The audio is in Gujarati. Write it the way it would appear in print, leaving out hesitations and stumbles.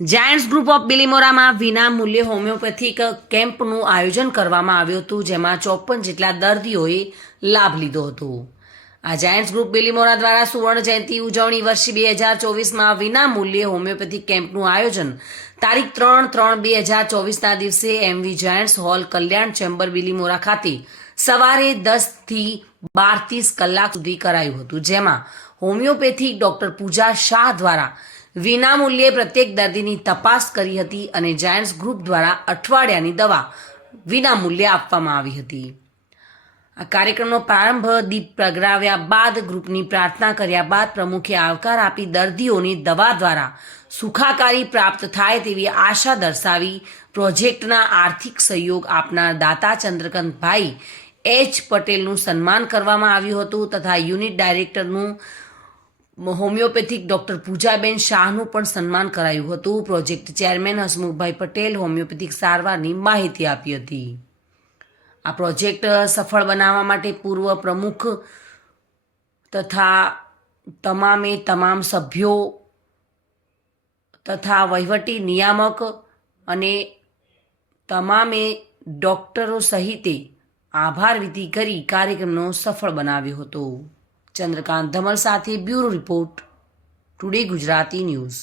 જાયન્ટ્સ ગ્રુપ ઓફ બિલીમોરામાં વિના મૂલ્યે હોમિયોપેથિક કેમ્પનું આયોજન કરવામાં આવ્યું હતું, જેમાં 54 જેટલા દર્દીઓએ લાભ લીધો હતો. આ જાયન્ટ્સ ગ્રુપ બિલીમોરા દ્વારા સુવર્ણ જયંતિ ઉજવણી વર્ષ 2024માં વિના મૂલ્યે હોમિયોપેથિક કેમ્પનું આયોજન તારીખ 3/3/2024ના દિવસે એમવી જાયન્ટ્સ હોલ, કલ્યાણ ચેમ્બર, બિલીમોરા ખાતે સવારે 10 થી 12:30 કલાક સુધી કરાયું હતું, જેમાં હોમિયોપેથિક ડોક્ટર પૂજા શાહ દ્વારા વિનામૂલ્યે પ્રત્યેક દર્દીની તપાસ કરી હતી અને જાયન્ટ્સ ગ્રુપ દ્વારા અઠવાડિયાની દવા વિનામૂલ્યે આપવામાં આવી હતી. આ કાર્યક્રમનો પ્રારંભ દીપ પ્રગટાવ્યા બાદ ગ્રુપની પ્રાર્થના કર્યા બાદ પ્રમુખે આવકાર આપી દર્દીઓની દવા દ્વારા સુખાકારી પ્રાપ્ત થાય તેવી આશા દર્શાવી પ્રોજેક્ટના આર્થિક સહયોગ આપનાર દાતા ચંદ્રકાંતભાઈ એચ પટેલનું સન્માન કરવામાં આવ્યું હતું તથા યુનિટ ડાયરેક્ટરનું હોમિયોપેથિક ડોક્ટર પૂજાબેન શાહનું પણ સન્માન કરાયું હતું. Project chairman Hasmukhbhai Patel homeopathic સારવારની માહિતી આપી હતી. આ પ્રોજેક્ટ સફળ બનાવવા માટે પૂર્વ પ્રમુખ તથા તમામ સભ્યો તથા વહીવટી નિયામક અને તમામે ડોક્ટરો સહિતે આભાર વિધિ કરી કાર્યક્રમનો સફળ બનાવ્યો હતો. ચંદ્રકાંત ધમલ સાથે bureau report, today Gujarati news.